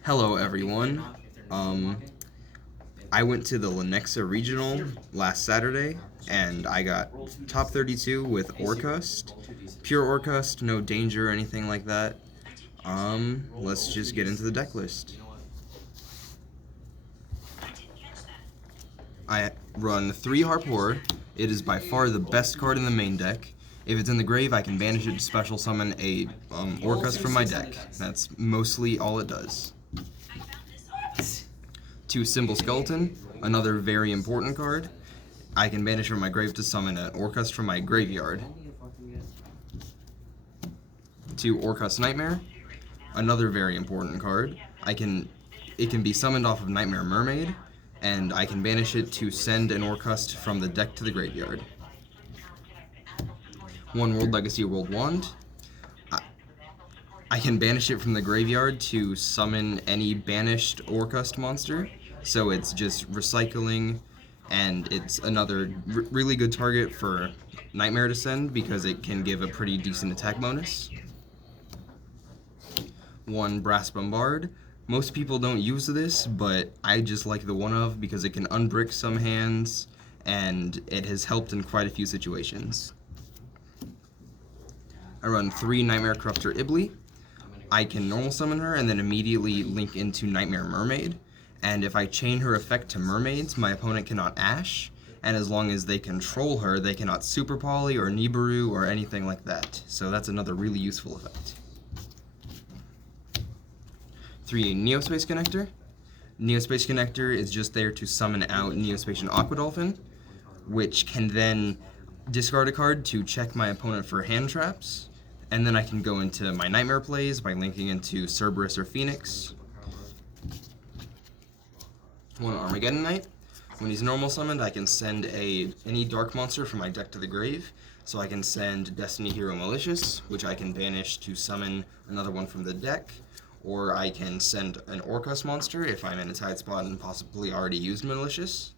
Hello everyone. I went to the Lenexa Regional last Saturday and I got top 32 with Orcrust. Pure Orcrust, no danger or anything like that. Let's just get into the deck list. I run 3 Harpoor. It is by far the best card in the main deck. If it's in the grave, I can banish it to special summon a Orcrust from my deck. That's mostly all it does. 2 Symbol Skeleton, another very important card. I can banish from my grave to summon an Orcrust from my graveyard. 2 Orcrust Nightmare, another very important card. It can be summoned off of Nightmare Mermaid, and I can banish it to send an Orcrust from the deck to the graveyard. 1 World Legacy World Wand. I can banish it from the graveyard to summon any banished Orcrust monster, so it's just recycling, and it's another really good target for Nightmare to send because it can give a pretty decent attack bonus. 1 Brass Bombard. Most people don't use this, but I just like the one of because it can unbrick some hands, and it has helped in quite a few situations. I run 3 Nightmare Corruptor Ibli. I can normal summon her and then immediately link into Nightmare Mermaid, and if I chain her effect to mermaids, my opponent cannot Ash, and as long as they control her, they cannot Super Poly or Nibiru or anything like that, so that's another really useful effect. 3 Neospace Connector. Neospace Connector is just there to summon out Neospacian Aqua Dolphin, which can then discard a card to check my opponent for hand traps, and then I can go into my Nightmare plays by linking into Cerberus or Phoenix. 1 Armageddon Knight. When he's normal summoned, I can send any dark monster from my deck to the grave, so I can send Destiny Hero Malicious, which I can banish to summon another one from the deck, or I can send an Orcrust monster if I'm in a tight spot and possibly already used Malicious.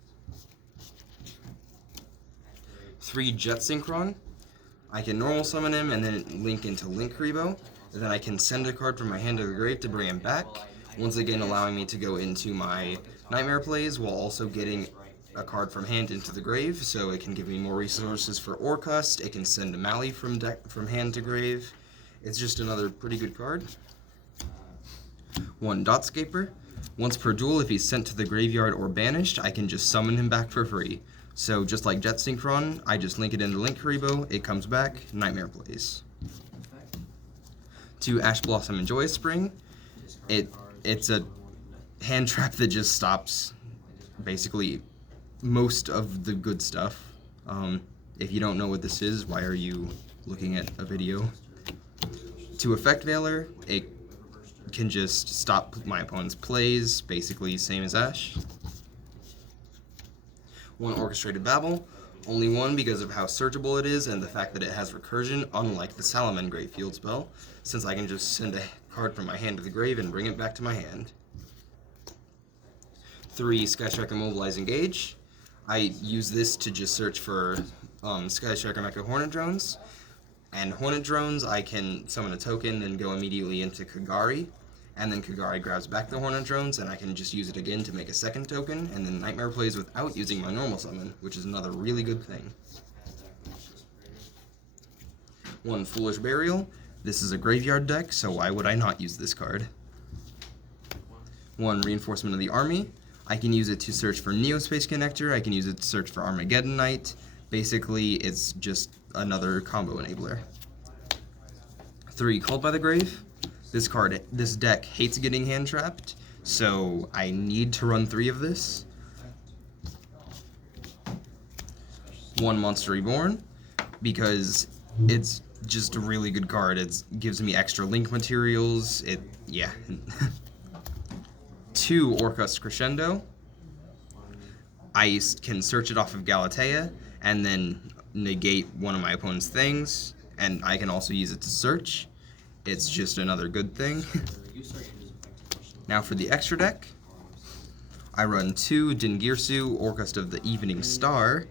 3 Jet Synchron. I can normal summon him and then link into Linkuriboh. Then I can send a card from my hand to the grave to bring him back, once again allowing me to go into my Nightmare plays while also getting a card from hand into the grave, so it can give me more resources for Orcrust. It can send a Mali from hand to grave. It's just another pretty good card. 1 Dotscaper. Once per duel, if he's sent to the graveyard or banished, I can just summon him back for free. So just like Jet Synchron, I just link it into Linkuriboh, it comes back, Nightmare plays. 2 Ash Blossom and Joyous Spring. It's a hand trap that just stops basically most of the good stuff. If you don't know what this is, why are you looking at a video? 2 Effect Veiler. It can just stop my opponent's plays, basically same as Ash. 1 Orchestrated Babel, only 1 because of how searchable it is and the fact that it has recursion, unlike the Salaman Gravefield spell, since I can just send a card from my hand to the grave and bring it back to my hand. 3 Skystriker Mobilize Engage. I use this to just search for Skystriker Mecha Hornet Drones, and Hornet Drones I can summon a token and go immediately into Kagari, and then Kagari grabs back the Hornet Drones, and I can just use it again to make a second token, and then Nightmare plays without using my normal summon, which is another really good thing. 1 Foolish Burial. This is a graveyard deck, so why would I not use this card? 1 Reinforcement of the Army. I can use it to search for Neospace Connector, I can use it to search for Armageddon Knight. Basically, it's just another combo enabler. 3 Called by the Grave. This deck hates getting hand trapped, so I need to run 3 of this. 1 Monster Reborn, because it's just a really good card. It gives me extra link materials. 2 Orcrust Crescendo. I can search it off of Galatea and then negate one of my opponent's things, and I can also use it to search. It's just another good thing. Now for the extra deck, I run 2 Dingirsu Orcrust of the Evening Star,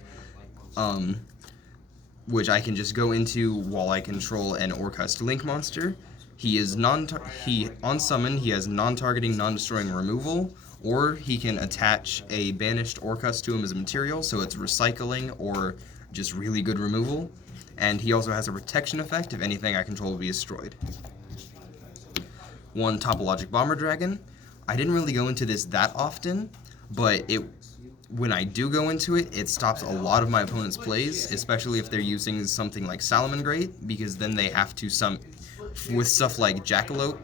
which I can just go into while I control an Orcrust Link monster, He is on summon he has non-targeting, non-destroying removal, or he can attach a banished Orcrust to him as a material, so it's recycling or just really good removal. And he also has a protection effect if anything I control will be destroyed. One Topological Bomber Dragon. I didn't really go into this that often, but when I do go into it, it stops a lot of my opponent's plays, especially if they're using something like Salamangreat, because then they have to with stuff like Jackalope,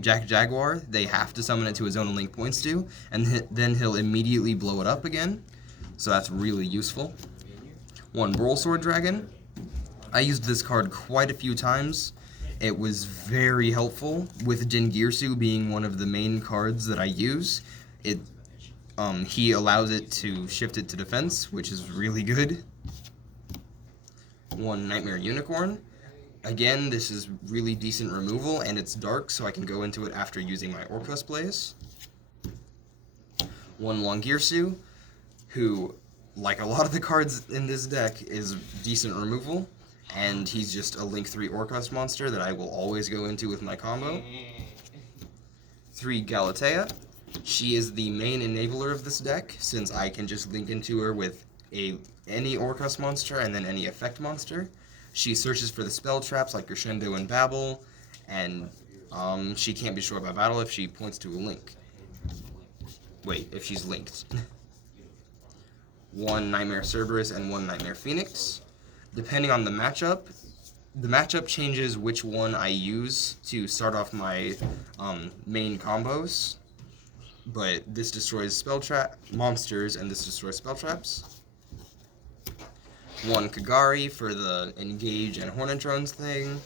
Jaguar, they have to summon it to his own link points to, and then he'll immediately blow it up again, so that's really useful. One Brawl Sword Dragon. I used this card quite a few times. It was very helpful, with Jingirsu being one of the main cards that I use. He allows it to shift it to defense, which is really good. One Nightmare Unicorn. Again, this is really decent removal, and it's dark, so I can go into it after using my Orcrust plays. One Longirsu, who, like a lot of the cards in this deck, is decent removal, and he's just a Link 3 Orcrust monster that I will always go into with my combo. 3 Galatea. She is the main enabler of this deck, since I can just link into her with any Orcrust monster and then any effect monster. She searches for the spell traps like Crescendo and Babel, and she can't be destroyed by battle if she points to a link. If she's linked. One Nightmare Cerberus and one Nightmare Phoenix. Depending on the matchup changes which one I use to start off my main combos. But this destroys spell trap monsters, and this destroys spell traps. One Kagari for the engage and Hornet Drones thing.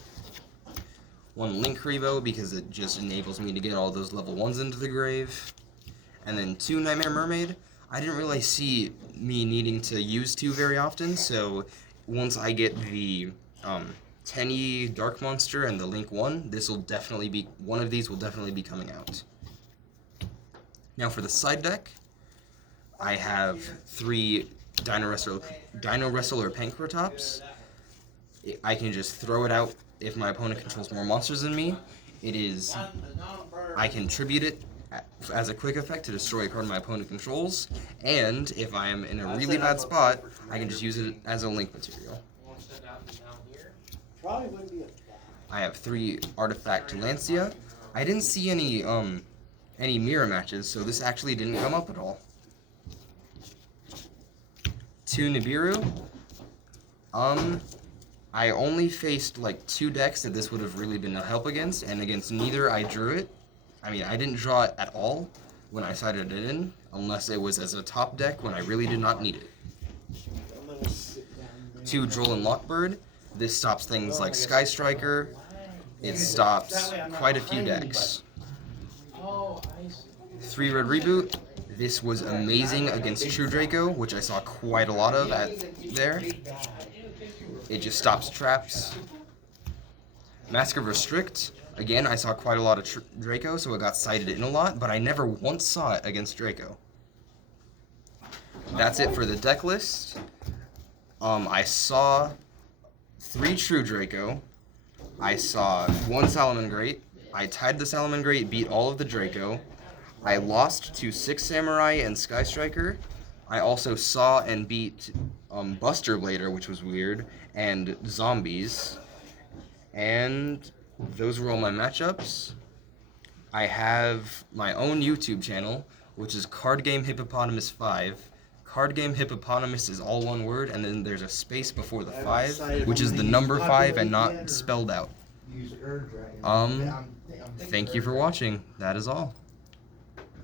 One Linkribo because it just enables me to get all those level 1s into the grave. And then 2 Nightmare Mermaid. I didn't really see me needing to use 2 very often, so once I get the Tenny Dark Monster and the Link 1, one of these will definitely be coming out. Now for the side deck, I have 3 Dino Wrestler Pancratops. I can just throw it out if my opponent controls more monsters than me. I can tribute it as a quick effect to destroy a card my opponent controls, and if I am in a really bad spot, I can just use it as a link material. I have 3 Artifact Lancia. I didn't see any mirror matches, so this actually didn't come up at all. 2 Nibiru. I only faced like 2 decks that this would have really been a help against, and against neither I drew it. I didn't draw it at all when I sided it in, unless it was as a top deck when I really did not need it. 2 Droll and Lockbird. This stops things like Sky Striker. It stops quite a few decks. 3 Red Reboot. This was amazing against True Draco, which I saw quite a lot of there. It just stops traps. Mask of Restrict. Again, I saw quite a lot of Draco, so it got sided in a lot, but I never once saw it against Draco. That's it for the deck list. I saw 3 True Draco. I saw 1 Salamangreat. I tied the Salamangreat, beat all of the Draco. I lost to 6 Samurai and Sky Striker. I also saw and beat Buster Blader, which was weird, and Zombies. And those were all my matchups. I have my own YouTube channel, which is Card Game Hippopotamus 5. Card Game Hippopotamus is all one word, and then there's a space before the 5, which is the number 5 and not spelled out. Thank you for watching. That is all.